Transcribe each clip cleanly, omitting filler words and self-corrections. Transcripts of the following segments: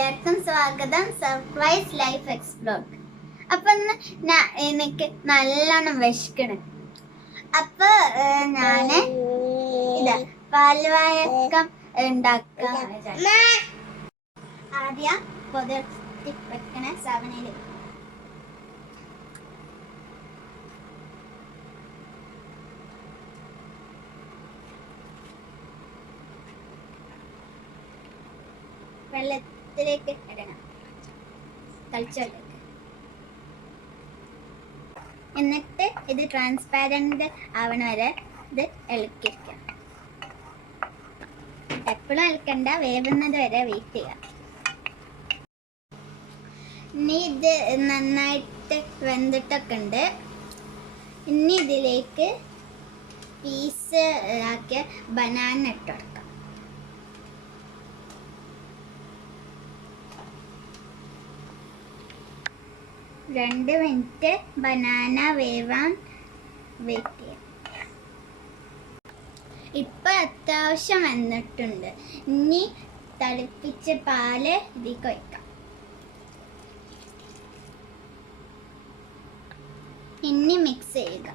എല്ലാവർക്കും സ്വാഗതം surprise life explore. അപ്പൊ എനിക്ക് നല്ലോണം വിശക്കണ്. അപ്പൊ ഞാന് ഇതാ പാൽവാഴക്കം ഉണ്ടാക്കാം. ആദ്യം പൊതിർത്തി വെക്കണ സവനയില് വെള്ളത്തിലേക്ക് ഇടണം, തളിച്ചോട്ടേക്ക്. എന്നിട്ട് ഇത് ട്രാൻസ്പാരന്റ് ആവണ വരെ ഇത് ഇളക്കിയിരിക്കാം. എപ്പോഴും ഇളക്കണ്ട, വേവുന്നത് വരെ വെയിറ്റ് ചെയ്യാം. ഇനി ഇത് നന്നായിട്ട് വെന്തിട്ടൊക്കെ ഉണ്ട്. ഇനി ഇതിലേക്ക് പീസ് ആക്കിയ ബനാന ഇട്ട് കൊടുക്കാം. 2 മിനിറ്റ് ബനാന വേവാൻ വെയിറ്റ് ചെയ്യാം. ഇപ്പം അത്യാവശ്യം വന്നിട്ടുണ്ട്. ഇനി തിളപ്പിച്ച പാല് ഇതിലേക്ക് ഒഴിക്കാം. ഇനി മിക്സ് ചെയ്യുക.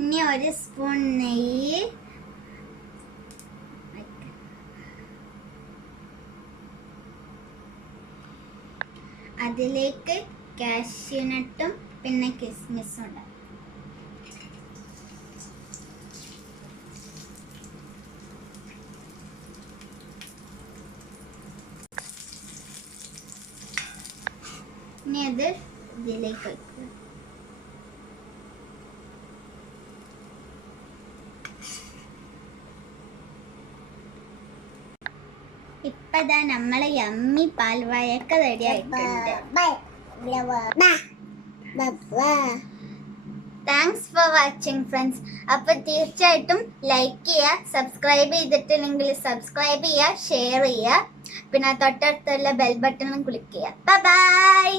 ഇനി 1 സ്പൂൺ നെയ്യ്, അതിലേക്ക് കാഷ്യൂനട്ടും പിന്നെ കിസ്മിസും ഉണ്ട്. ഇനി അത് ഇതിലേക്ക് വയ്ക്കുക. ഇപ്പതാ നമ്മളെ യമ്മി പാൽവാഴക്ക റെഡി ആയിട്ടുണ്ട്. Thanks for watching friends. അപ്പൊ തീർച്ചയായിട്ടും ലൈക്ക് ചെയ്യുക, സബ്സ്ക്രൈബ് ചെയ്തിട്ടില്ലെങ്കിൽ സബ്സ്ക്രൈബ് ചെയ്യുക, ഷെയർ ചെയ്യുക, പിന്നെ തൊട്ടടുത്തുള്ള ബെൽ ബട്ടണും ക്ലിക്ക് ചെയ്യുക. ബൈ.